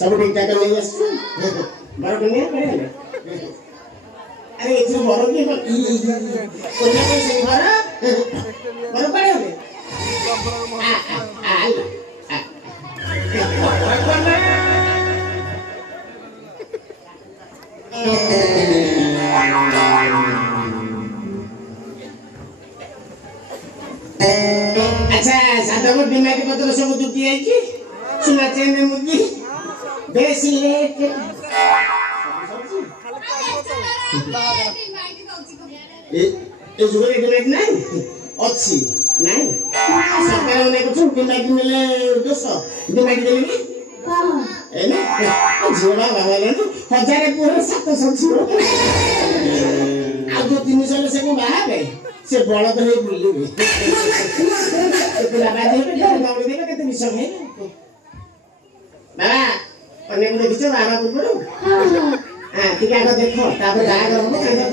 सब ठीक ठाक नहीं बस बड़ दुनिया करे अरे इतना बड़ की कोई से घर बड़ पड़े हो अच्छा सादा को दिमाग पत्र सब दुटी आई की सुना चेन मुद्दी बेसी लेट ए जुगरे दिमाग नहीं अच्छी नहीं सरकार ने कुछ दिमाग मिले दोस्त दिमाग देले हां ए ना जीवा बाबा ले 1000 पूरा 700 जीरो आ जो 300 से को बाहर से बड़द हो बुलिबे तो बाबा देबे गाउडी देबे केते विषय है बाबा अन्य को देखिছো बाबा को पड़ो हां ठीक है देखो तापर गाय करबो कांदा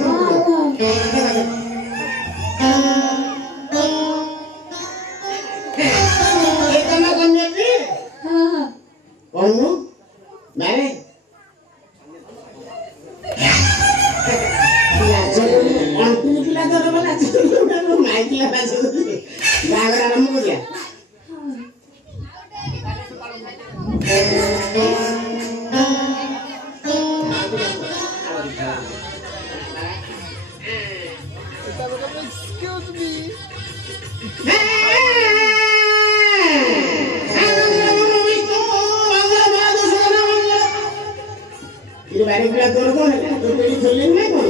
ये कमा कन्या भी हां कौन मैंने अंकुल किला तो वाला चलो माइक ला बाजो बागर आरंभ हो गया Excuse me. ये बारे में तो कौन है तो तेरी खोलने में कौन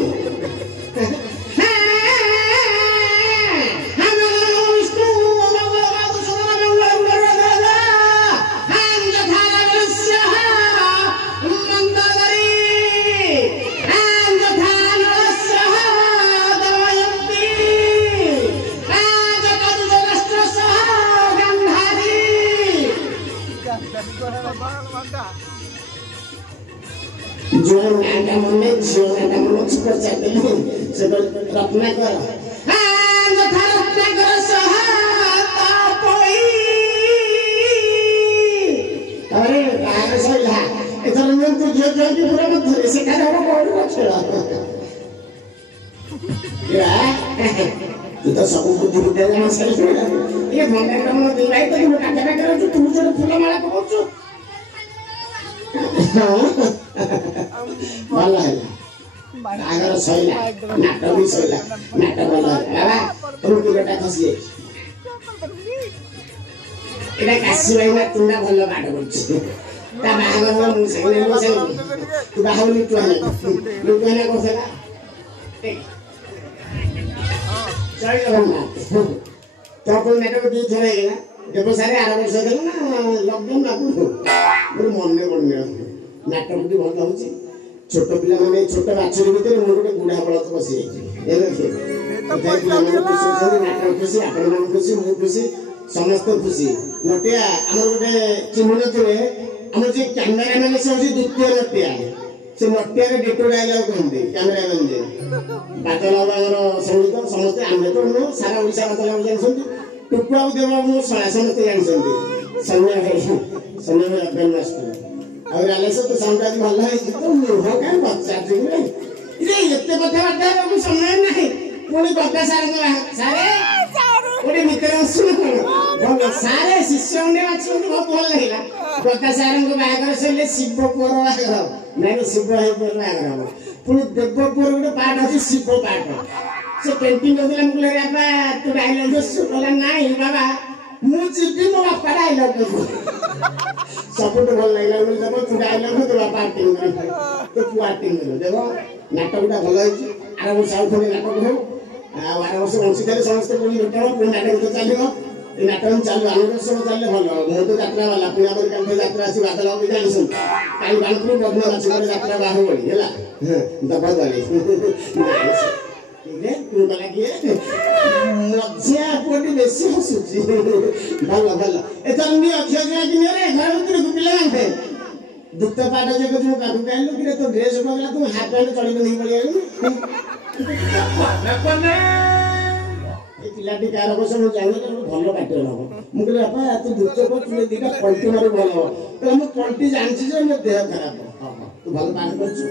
Jualan ada momen, jualan ada momen super cantik, seperti Ratnakar. Anda Ratnakar sahabatoi. Aduh, apa salah? Itu orang tu jual di pura betul. Sekarang orang baru macam ya, kita sabun putih dalam masalah itu. Ia momen kamu tinggal itu cuma kadang-kadang itu tujuh puluh malah kau वाला है अगर सोइला नाटक भी सोइला नाटक वाला बाबा तुम की बेटा खसी इधर काशी भाई ना तुंडा भलो बात बोलछ ता बाहागर में मु संगे लो संगे तू बाहाव नि तू आने लोग ने को सेला चल लगा तो कोई नाटक दी थरे गेला देखो सारे 8 वर्ष देला ना लॉकडाउन लागू मोर मन में पड़ने नाटक भी भल होची छोट पिला माने छोट बाछुरी भीतर मोर गोटे बुढ़ा बळत बसी ए देखो नाटक खुशी आपण मन खुशी मु खुशी समस्त खुशी नटिया हमर गोटे चिन्ह नथिले हमर जे कैमरा मैन से होची द्वितीय नटिया से नटिया रे डेटो डायलॉग कहंदे कैमरा मैन जे बादल बाबर संगीत समस्त आमे तो नो सारा ओडिसा बादल बाबर जानसंती टुकुआ देव मु समस्त जानसंती समय अपन मास्टर और आलेसो तो साउंड आज भल है तो हो का बच्चा जुले इरे एते कथा बाटा को समय नहीं पुणी बच्चा सारे पुणी मित्र सुन भल सारे शिष्य ने बाछो बहुत भल लागला बच्चा सारे को बागर से शिव पुर बागर नहीं शिव है पुर बागर पुणी देव पुर गोटे पार्ट अछि शिव पार्ट से पेंटिंग करला मुले बाबा तू डायलॉग सुनला नहीं बाबा मु जीवी मो बापा डायलॉग सब तो भल लागला बोल जब तू डायलॉग तो बापा एक्टिंग कर तो तू एक्टिंग कर देखो नाटकटा भल होई आर वर्ष आउ थोड़े नाटक हो आ आर वर्ष वंशी करे समस्त कोनी भेटो कोन नाटक तो चलिबो ए नाटक चालू आनंद सब चलले भल मो तो यात्रा वाला पुया पर काल यात्रा आसी बादल हो जानिसन काई बानपुर बदन राची करे यात्रा बाहु बड़ी हैला दबा दली ठीक तू बला किए मज्जा पोटी बेसी हसुची भल भल ए तन्नी अक्षय कि रे घर भीतर गुपिला मानते दुत्त पाट जे को तुम काकू कहलु कि तो ड्रेस पगला तुम हाफ पैंट चढ़ी नहीं पड़ी आलु ଏ ପିଲାଟି କାହାର ବସ ମୁଁ ଜାଣିଲି ଭଲ ପାଟିରେ ହବ ମୁଁ କହିଲି ବାପା ତୁ ଦ୍ରୁତ କରୁଛୁ ଦିଟା ପଲ୍ଟି ମାରୁ ଭଲ ହବ କହିଲା ମୁଁ ପଲ୍ଟି ଜାଣିଛି ଯେ ମୋ ଦେହ ଖରାପ ହବ ତୁ ଭଲ ପାଠ କରୁଛୁ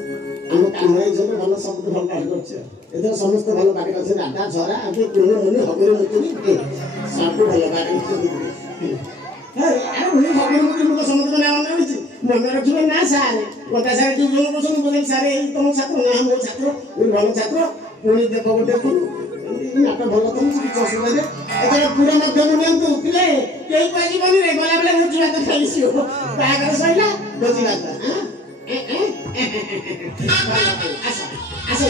ଆମ କାମ ହେଇଛନ୍ତି ଭଲ ସବୁଠୁ ଭଲ ପାଠ କରୁଛୁ ଏଥର ସମସ୍ତେ ଭଲ ପାଠ କରୁଛନ୍ତି ଦାଦା ଝରା ଆଉ କୁନି ମୁନି ହଗରେ ମୁତୁନି ସବୁ ଭଲ ପାଠ କରୁଛନ୍ତି ଆରେ ମୁଁ ହଗରେ ମୁତୁନି ମୁଁ ତ ସମସ୍ତଙ୍କ ନାଁ ମନେ ରଖିଛି ମନେ ରଖିବେ ନା ସାର୍ କଥା ସାର୍ ଯୋଉ ଜଣ କହୁଛନ୍ତି ବୋଲେ ସାର୍ ଏଇ ତମ ଛାତ୍ର ନା ମୋ ଛାତ୍ର ଭଲ ଛାତ୍ର ପୁଣି ଦେବ ଗୋଟେ ଗୁରୁ ନାଟ ଭଲ ତମେ କିଛି ଅସୁବିଧା ଯେ ଏଥର ପୁରା ମଧ୍ୟମ ନିଅନ୍ତୁ ପିଲେ କେହି କୁହାଯିବନି ରେ ଗଲାବେଳେ ଭୋଜି ଭାତ ଖାଇସିବ ବାହାଘର ସରିଲା ଭୋଜି ଭାତ ଆସ ଆସ